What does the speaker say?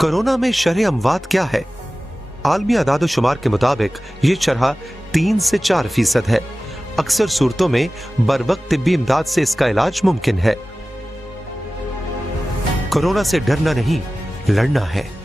Corona में शरह अमवात क्या है? आलमी आदादोशुमार के मुताबिक ये शरह 3 से 4% है। अक्सर सूरतों में बरवक्त तिब्बी इमदाद से इसका इलाज मुमकिन है। कोरोना से डरना नहीं, लड़ना है।